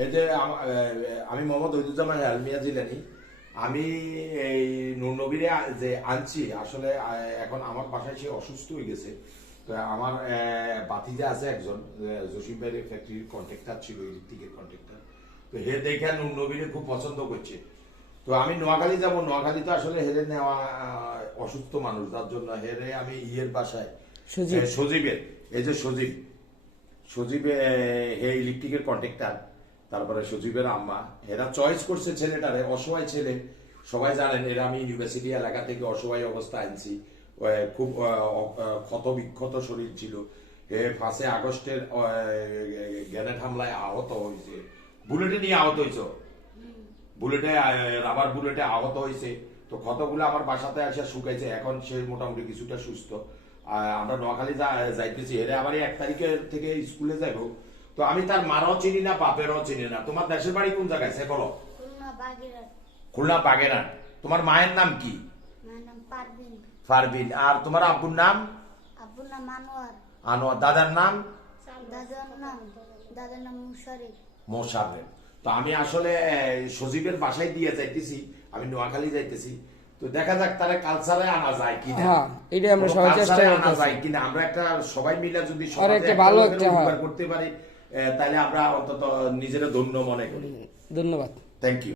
এই যে আমি মোহাম্মদ ঐদুজ্জামান আলমিয়া জিলানি। আমি এই নুরনবীরে যে আনছি আসলে এখন আমার বাসায় সে অসুস্থ হয়ে গেছে। তো আমার বাতিজা আছে একজন জসিম ভাইয়ের ফ্যাক্টরির কন্ট্রাক্টর ছিল ইলেকট্রিকের কন্ট্রাক্টর তো হে দেখে নুরনবীরে খুব পছন্দ করছে। তো আমি নোয়াখালী যাব নোয়াখালী তো আসলে হেরে নেওয়া অসুস্থ মানুষ। তার জন্য হেরে আমি ইয়ের বাসায় সজীবের এই যে সজীব। সজীব হে ইলেকট্রিকের কন্ট্রাক্টর তারপরে সজীবের আম্মা, এরা চয়েস করছে ছেলেটারে, অসহায় ছেলে। সবাই জানেন, এরা আমি ইউনিভার্সিটি এলাকা থেকে অসহায় অবস্থা আনছি। খুব ক্ষত বিক্ষত শরীর ছিল। ফার্স্টে আগস্টের গ্যানেট হামলায় আহত হয়েছে। বুলেটে নিয়ে আহত হয়েছে? বুলেটে রাবার বুলেটে আহত হয়েছে। তো ক্ষতগুলো আমার বাসাতে আসে শুকাইছে। এখন সে মোটামুটি কিছুটা সুস্থ। আমরা নোয়াখালী যাইতেছি। এর আবার এক তারিখের থেকে স্কুলে যাইব। তো আমি তার মারাও চিনি না বাপেরও চিনি না। তোমার দেশের বাড়ি কোন জায়গায়? সে বলো। খুলনা বাগেরহাট। তোমার মায়ের নাম কি? পারবিন আর তোমার আব্বুর নাম? আব্বুর নাম আনোয়ার। আনোয়ার। দাদার নাম? দাদার নাম। দাদার নাম মুশারিফ। তো আমি আসলে সজীবের বাসায় দিয়ে যাইতেছি। আমি নোয়াখালী যাইতেছি। তো দেখা যাক তারা কালচারে আনা যায় কিনা। হ্যাঁ, এটাই আমরা সবাই চেষ্টা আনা। যায় কিনা। আমরা একটা সবাই মিলে যদি সমাজে একটা ভালো একটা, হ্যাঁ। করতে পারি তাহলে আমরা অন্তত নিজেরা ধন্য মনে করি। ধন্যবাদ। Thank you